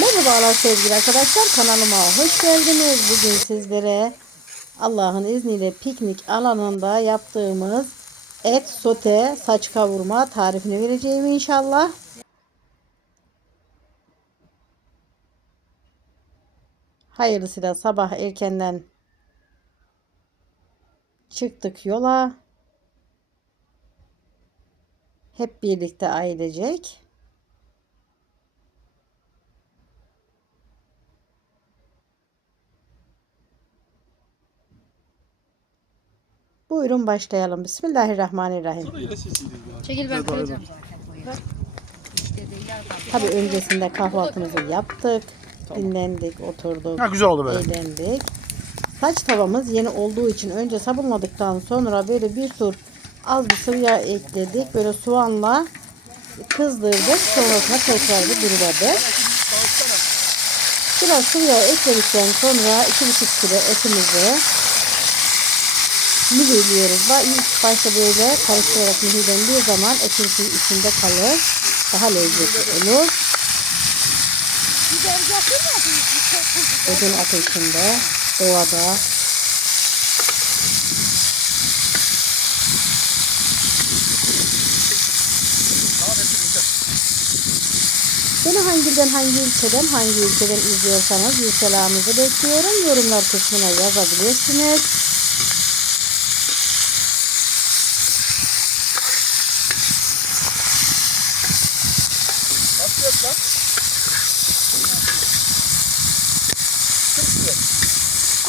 Merhabalar sevgili arkadaşlar kanalıma hoş geldiniz. Bugün sizlere Allah'ın izniyle piknik alanında yaptığımız et sote saç kavurma tarifini vereceğim inşallah. Hayırlısıyla sabah erkenden çıktık yola. Hep birlikte ailecek. Buyurun başlayalım. Bismillahirrahmanirrahim. Çekil ben koyacağım. Tabii öncesinde kahvaltımızı yaptık. Dinlendik, oturduk, Ha güzel oldu böyle. eğlendik. Saç tavamız yeni olduğu için önce sabunladıktan sonra böyle bir tur az bir sıvı yağ ekledik. Böyle soğanla kızdırdık. Sonrasında tekrar bir duruladık. Biraz sıvı yağ ekledikten sonra 2,5 kilo etimizi mühürlüyoruz. Ba- İlk başta böyle karıştırarak mühürlendiği zaman etin içinde kalır. Daha lezzetli olur. Odun ateşinde, doğada. Beni hangiden, hangi ilçeden, hangi ülkeden izliyorsanız selamınızı bekliyorum. Yorumlar kısmına yazabilirsiniz.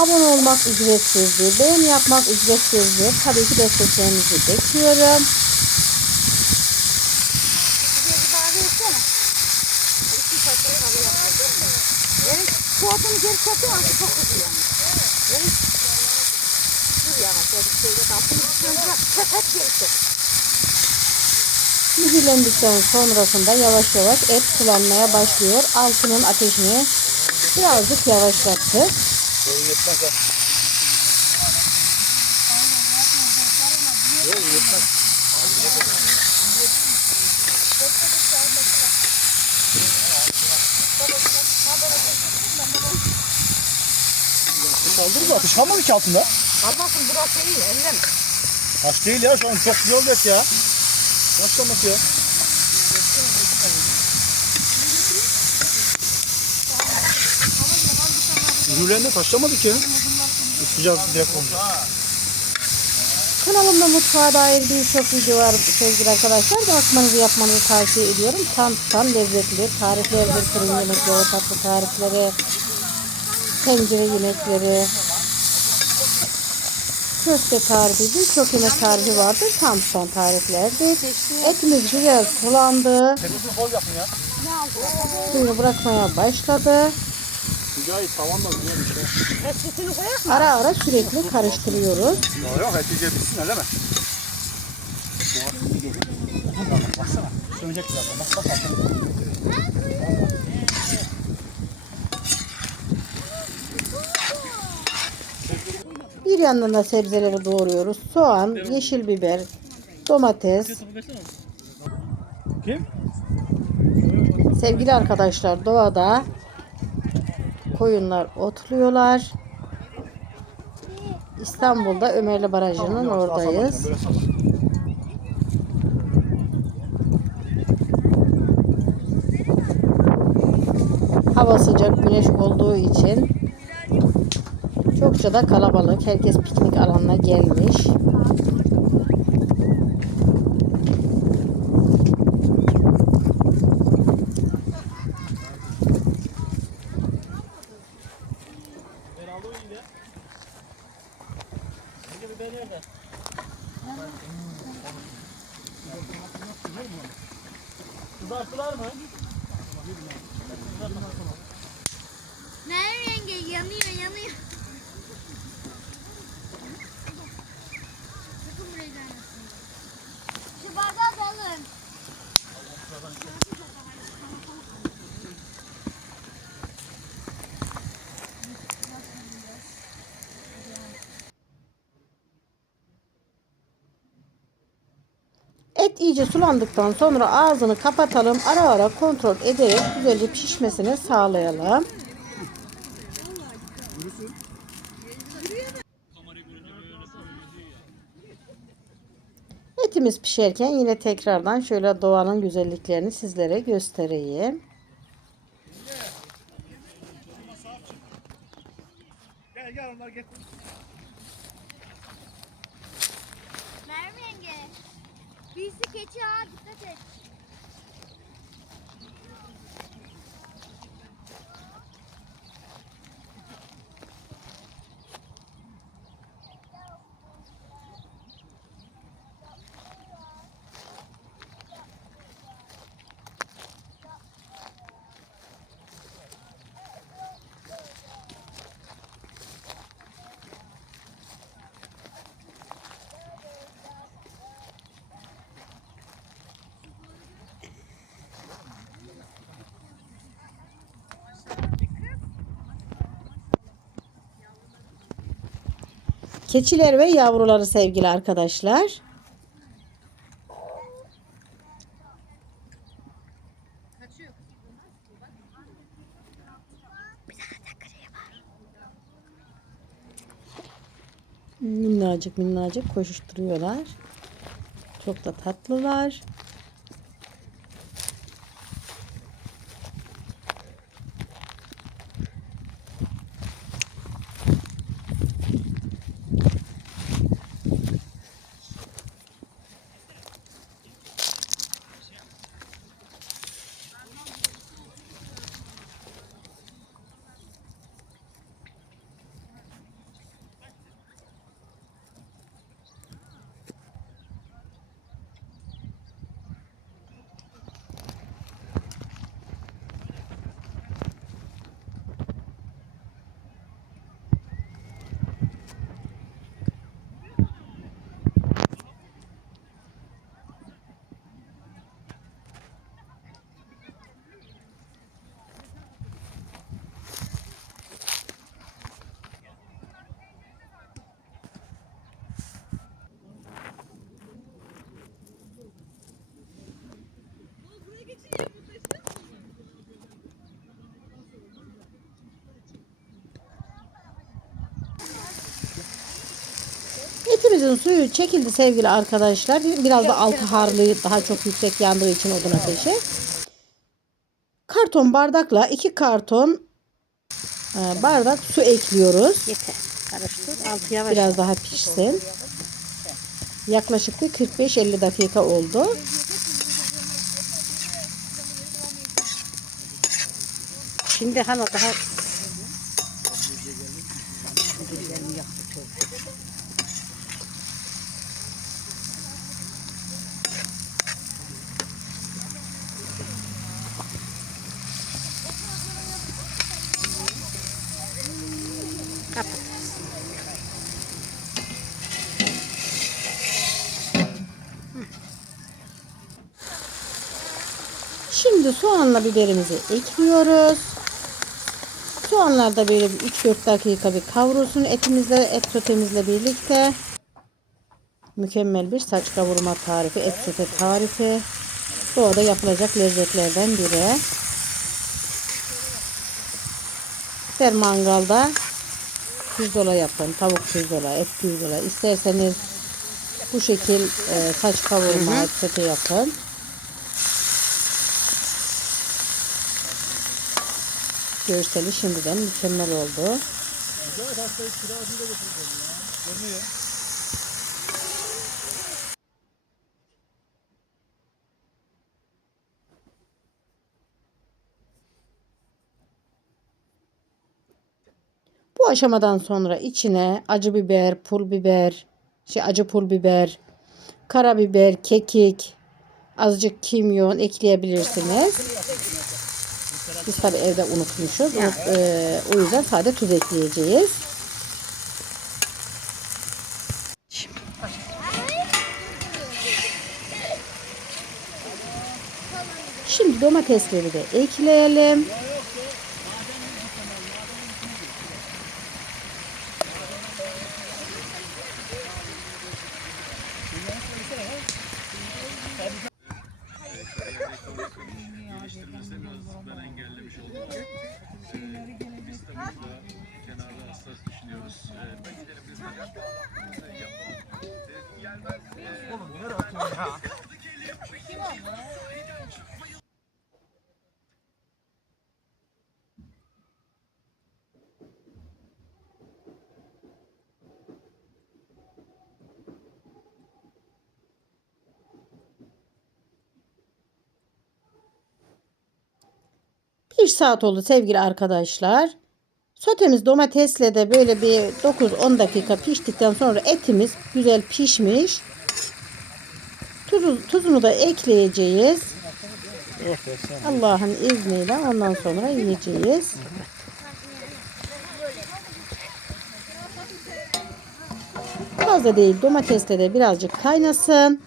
Abone olmak ücretsizdir. Beğeni yapmak ücretsizdir. Tabii ki desteklerinizi bekliyorum. Soğutunu geri çatıyor artık çok yani. Evet. Dur yavaş yavaş şöyle kapıyı söndürüp çek hep geri çek. Mühürlendikten sonrasında yavaş yavaş et sulanmaya başlıyor. Altının ateşini birazcık yavaşlattık. Kaldırır mı? Ateş kalmadı ki altında. Kalmasın burası iyi elleme. Taş değil ya şu an çok güzel et ya. Başlaması ya. Mühürlendi taşlamadı ki. Sıcak direkt oldu. Kanalımda mutfağa dair birçok video var sevgili arkadaşlar. Bakmanızı yapmanızı tavsiye ediyorum. Tam tam lezzetli tariflerdir. Fırın yemekleri, tatlı tarifleri, tencere yemekleri, köfte tarifi, birçok yemek tarifi vardır. Tam son tariflerdir. Etimiz güzel sulandı. Ya. Suyunu bırakmaya başladı. Mücahit tavanla güzel bir şey. Eskisini koyak mı? Ara ara sürekli karıştırıyoruz. Ya yok etice bitsin öyle mi? Baksana. Sönecek birazdan. Bak bak bak. Bir yandan da sebzeleri doğruyoruz. Soğan, yeşil biber, domates. Kim? Sevgili arkadaşlar doğada koyunlar otluyorlar. İstanbul'da Ömerli Barajı'nın oradayız. Hava sıcak, güneş olduğu için çokça da kalabalık. Herkes piknik alanına gelmiş. İyice sulandıktan sonra ağzını kapatalım. Ara ara kontrol ederek güzelce pişmesini sağlayalım. Etimiz pişerken yine tekrardan şöyle doğanın güzelliklerini sizlere göstereyim. Gel gel onlar getir. Keçi ha dikkat et. Keçiler ve yavruları sevgili arkadaşlar. Minnacık minnacık koşuşturuyorlar. Çok da tatlılar. Etimizin suyu çekildi sevgili arkadaşlar. Biraz da altı harlı daha çok yüksek yandığı için odun ateşi. Karton bardakla iki karton e, bardak su ekliyoruz. Yeter. Karıştır. Altı yavaş. Biraz daha pişsin. Yaklaşık bir 45-50 dakika oldu. Şimdi hani daha Şimdi soğanla biberimizi ekliyoruz. Soğanlar da böyle bir 3-4 dakika bir kavrulsun etimizle, et sotemizle birlikte. Mükemmel bir saç kavurma tarifi, et sote tarifi. Doğada yapılacak lezzetlerden biri. İster mangalda pirzola yapın, tavuk pirzola, et pirzola. İsterseniz bu şekil e, saç kavurma, et sote yapın. Görseli şimdiden mükemmel oldu. Bu aşamadan sonra içine acı biber, pul biber, şey acı pul biber, karabiber, kekik, azıcık kimyon ekleyebilirsiniz. Biz tabi evde unutmuşuz. Unut- eee, o yüzden sade tuz ekleyeceğiz. Şimdi domatesleri de ekleyelim. Bir saat oldu sevgili arkadaşlar. Sotemiz domatesle de böyle bir 9-10 dakika piştikten sonra etimiz güzel pişmiş. Tuzu, tuzunu da ekleyeceğiz. Allah'ın izniyle ondan sonra yiyeceğiz. Fazla değil domatesle de birazcık kaynasın.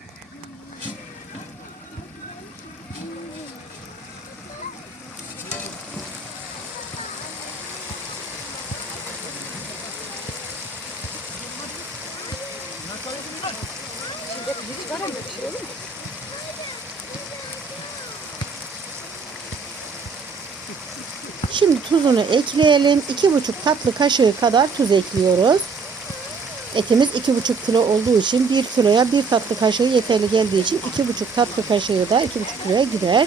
Şimdi tuzunu ekleyelim. 2,5 tatlı kaşığı kadar tuz ekliyoruz. Etimiz 2,5 kilo olduğu için 1 kiloya 1 tatlı kaşığı yeterli geldiği için 2,5 tatlı kaşığı da 2,5 kiloya gider.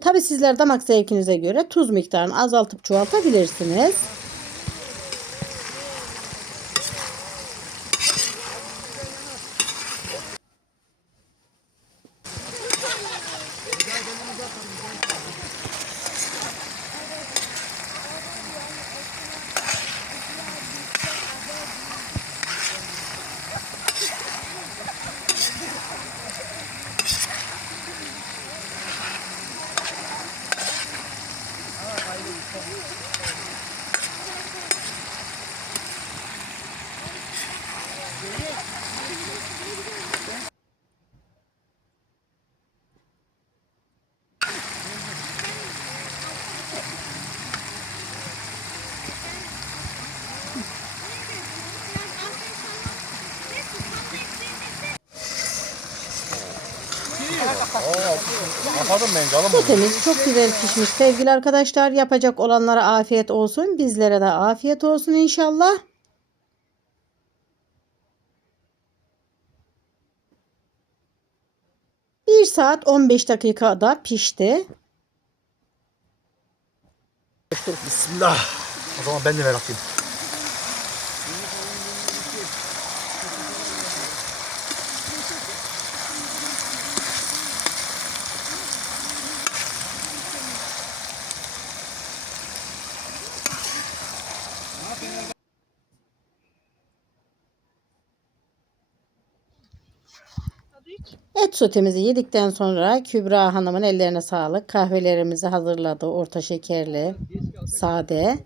Tabi sizler damak zevkinize göre tuz miktarını azaltıp çoğaltabilirsiniz. Kapadım ben canım. Sotemiz çok güzel pişmiş sevgili arkadaşlar. Yapacak olanlara afiyet olsun. Bizlere de afiyet olsun inşallah. Bir saat 15 dakikada pişti. Bismillah. O zaman ben de ver Et sotemizi yedikten sonra Kübra Hanım'ın ellerine sağlık. Kahvelerimizi hazırladı. Orta şekerli, sade.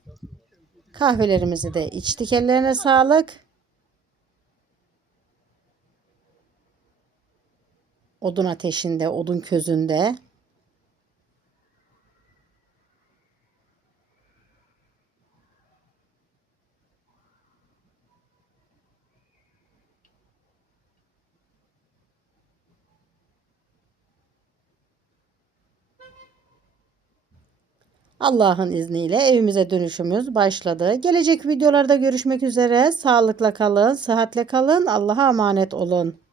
Kahvelerimizi de içtik ellerine sağlık. Odun ateşinde, odun közünde. Allah'ın izniyle evimize dönüşümüz başladı. Gelecek videolarda görüşmek üzere. Sağlıkla kalın, sıhhatle kalın. Allah'a emanet olun.